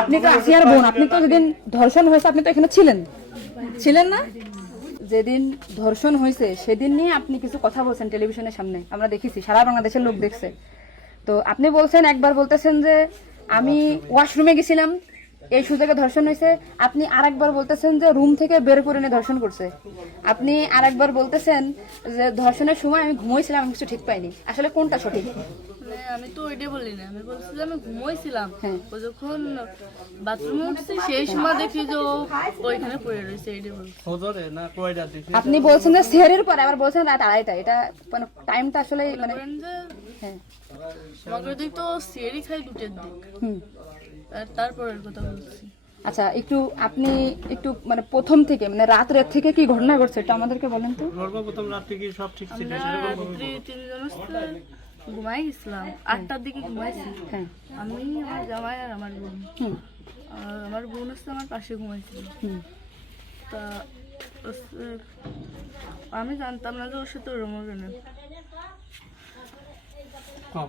আপনি তো আসিয়ার বোন আপনি তো যেদিন ধর্ষণ হয়েছে আপনি তো এখানে ছিলেন। ছিলেন না? যেদিন ধর্ষণ হয়েছে সেদিন নিয়ে আপনি কিছু কথা বলছেন টেলিভিশনের সামনে। আমরা দেখেছি সারা বাংলাদেশের লোক দেখছে। তো আপনি বলছেন একবার বলতেছেন যে আমি ওয়াশরুমে গেছিলাম এই সুযোগে ধর্ষণ হয়েছে। আপনি আরেকবার বলতেছেন যে রুম থেকে বের করে নিয়ে ধর্ষণ করছে। আপনি আরেকবার বলতেছেন যে ধর্ষণের সময় আমি ঘুমোইছিলাম আমি কিছু ঠিক পাইনি। আসলে কোনটা সঠিক? আমি তো ওইটাই বলি না আমি বলছি যে আমি ঘুমোইছিলাম। হ্যাঁ। ও যখন বাথরুমে উঠছি সেই সময় দেখি যে ও ওইখানে পড়ে রয়েছে এইটাই বলছি। আপনি বলছেন যে সেহরের পরে আবার বলছেন রাত আড়াইটা এটা মানে টাইমটা আসলে মানে হ্যাঁ। মগর দিক তো সিয়ারি খাই দুটের দিক। হুম। আর তারপরের কথা বলছি। আচ্ছা একটু আপনি একটু মানে প্রথম থেকে মানে রাত রাত থেকে কি ঘটনা ঘটছে এটা আমাদেরকে বলেন তো। সর্বপ্রথম রাত্রে কি সব ঠিক ছিল? ঘুমাই গেছিলাম। আটটার দিকে ঘুমাইছি। হ্যাঁ। আমি আমার জামাই আর আমার বোন। আর আমার বোন হচ্ছে আমার পাশে ঘুমাইছিল। তা আমি জানতাম না যে ওর সাথে ওরম হবে না। কম।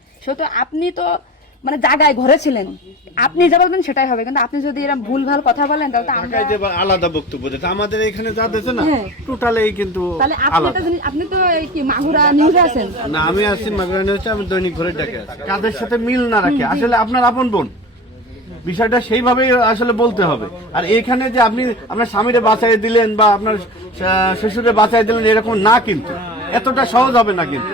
সেহেতু আপনি তো মানে জায়গায় ঘরে ছিলেন। আপনি যা বলবেন সেটাই হবে কিন্তু আপনি যদি এরকম ভুল ভালো কথা বলেন তাহলে তো আমরা ঢাকায় যে আলাদা বক্তব্য দিতে আমাদের এখানে যা দিচ্ছে না হ্যাঁ। টোটালেই কিন্তু তাহলে আপনি একটা আপনি তো এই কি মাগুরা নিউজে আছেন? না আমি আছি মাগরানি হচ্ছে আমি দৈনিক ঘরে ডাকে আছি। কাদের সাথে মিল না রাখে? আসলে আপনার আপন বোন। বিষয়টা সেইভাবেই আসলে বলতে হবে। আর এখানে যে আপনি আপনার স্বামীরে বাঁচাই দিলেন বা আপনার শ্বশুরে বাঁচাই দিলেন এরকম না কিন্তু। এতটা সহজ হবে না কিন্তু।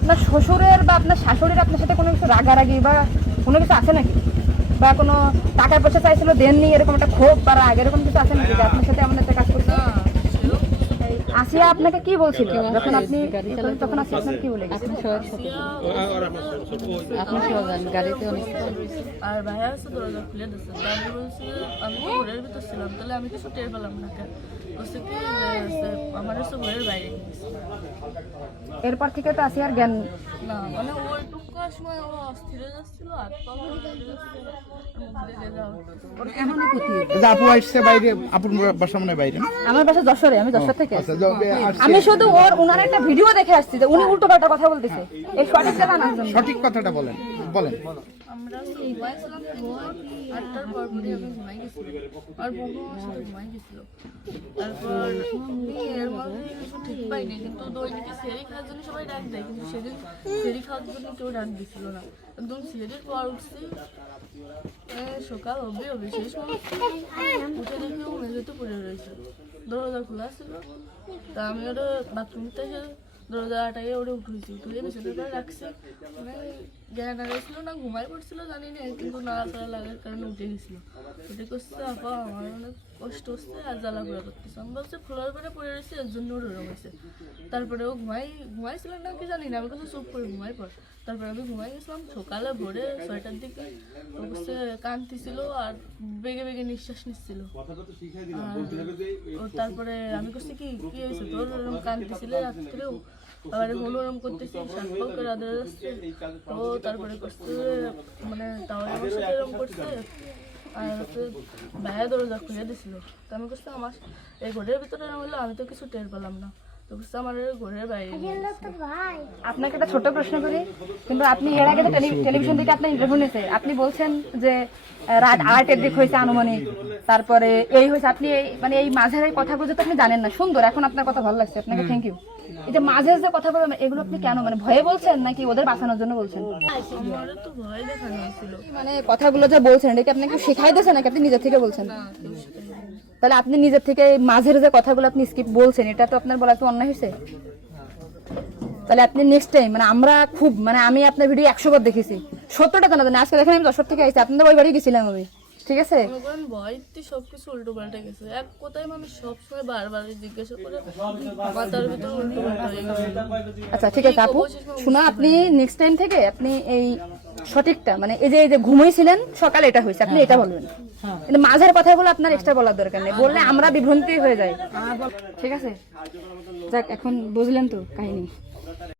আপনার শ্বশুরের বা আপনার শাশুড়ির আপনার সাথে কোনো কিছু রাগারাগি বা কোনো কিছু আছে নাকি? বা কোনো টাকা পয়সা চাইছিল দেননি এরকম একটা ক্ষোভ বা রাগ এরকম কিছু আছে নাকি যে আপনার সাথে এমন একটা কাজ করছে? আসিয়া আপনাকে কি বলছিল? যখন আপনি তখন আসিয়া আপনাকে কি বলে গেছে? আর ভাইয়া আছে দরজা খুলে দিচ্ছে আমি বলছি আমি ঘরের ভিতর ছিলাম তাহলে আমি কিছু টের পেলাম না কেন? বলছে কি আমার বাইরে। এরপর থেকে তো আসিয়ার জ্ঞান? না মানে ওইটুকু সময় ও অস্থির হয়ে যাচ্ছিল আর আপু আসছে বাইরে আপুর বাসা মনে বাইরে আমার বাসা যশোরে আমি যশোর থেকে। আচ্ছা আমি শুধু ওর উনার একটা ভিডিও দেখে আসছি যে উনি উল্টো পাল্টা কথা বলতেছে। এই সঠিক কথাটা বলেন বলেন। আমরা আটটার পর পরে আমি ঘুমাই গেছিলাম। আর বন্ধু আমার সাথে ঘুমাই গেছিল। তারপর এর কিছু ঠিক পাইনি কিন্তু দৈনিকে সেরি খাওয়ার জন্য সবাই ডাক দেয়, কিন্তু সেদিন সেরি খাওয়ার জন্য কেউ ডাক দিছিল না। একদম সেরির পর উঠছি সকাল হবে হবে সেই সময় উঠে দেখি ও মেঝেতে পড়ে রয়েছে। দরজা খোলা ছিল, তা আমি ওটা বাথরুম থেকে দরজা আটাকে ওটা উঠেছি উঠে করে রাখছি। মানে জ্ঞান হারাইছিল না ঘুমাই পড়ছিল জানি না কিন্তু নাড়াচাড়া লাগার কারণে উঠে গেছিল। উঠে করছে আপা আমার অনেক কষ্ট হচ্ছে আর জ্বালা পোড়া করতেছে। আমি বলছি ফ্লোর করে পড়ে রয়েছে এর জন্য ওর ওরম হয়েছে তারপরে ও ঘুমাই ঘুমাইছিল না কি জানি না আমি কাছে চুপ করে ঘুমাই পড়। তারপরে আমি ঘুমাই গেছিলাম সকালে ভোরে ছয়টার দিকে বসে কাঁদতেছিল আর বেগে বেগে নিঃশ্বাস নিচ্ছিল। ও তারপরে আমি করছি কি কি হয়েছে? তোর ওরকম কাঁদতেছিলে রাত্রেও? আবার হলো ওরকম করতেছি শাক করে আদর ও তারপরে করছে মানে তাও আমার সাথে এরকম করছে। আর হচ্ছে ভাইয়া দরজা খুলে দিছিল। তো আমি করছি আমার এই ঘরের ভিতরে এরকম হলো আমি তো কিছু টের পেলাম না। তো করছে আমার এই ঘরের বাইরে নিয়ে আপনাকে একটা ছোট প্রশ্ন করি। কিন্তু আপনি এর আগে তো টেলিভিশন থেকে আপনার ইন্টারভিউ নিয়েছে। আপনি বলছেন যে রাত আটের দিক হয়েছে আনুমানিক। তারপরে এই হয়েছে আপনি এই মানে এই মাঝের এই কথাগুলো তো আপনি জানেন না। সুন্দর এখন আপনার কথা ভালো লাগছে। আপনাকে থ্যাংক ইউ এই যে মাঝের যে কথাগুলো এগুলো আপনি কেন মানে ভয়ে বলছেন নাকি ওদের বাঁচানোর জন্য বলছেন? মানে কথাগুলো যে বলছেন এটা কি আপনাকে শেখাই দিয়েছেন নাকি আপনি নিজের থেকে বলছেন। তাহলে আপনি নিজের থেকে মাঝের যে কথাগুলো আপনি স্কিপ বলছেন এটা তো আপনার বলা তো অন্যায় হয়েছে? তাহলে আপনি নেক্সট টাইম মানে আমরা খুব মানে আমি আপনার ভিডিও একশো বার দেখেছি। জানা জানি আজকে দেখেন আমি দশর থেকে আইছি আপনাদের ওই বাড়ি গেছিলাম আমি। ঠিক আছে? মনে করেন ভয়তে সবকিছু উল্টো পাল্টে গেছে। এক কথায় মানুষ সবসময় বারবার জিজ্ঞাসা করে মাথার ভিতর উল্টো পাল্টা হয়ে গেছে। আচ্ছা ঠিক আছে আপু। শোনা আপনি নেক্সট টাইম থেকে আপনি এই সঠিকটা মানে এই যে এই যে ঘুমাইছিলেন সকালে এটা হয়েছে আপনি এটা বলবেন। কিন্তু মাঝের কথাগুলো আপনার এক্সট্রা বলার দরকার নেই বললে আমরা বিভ্রান্তি হয়ে যাই। ঠিক আছে? যাক এখন বুঝলেন তো কাহিনী।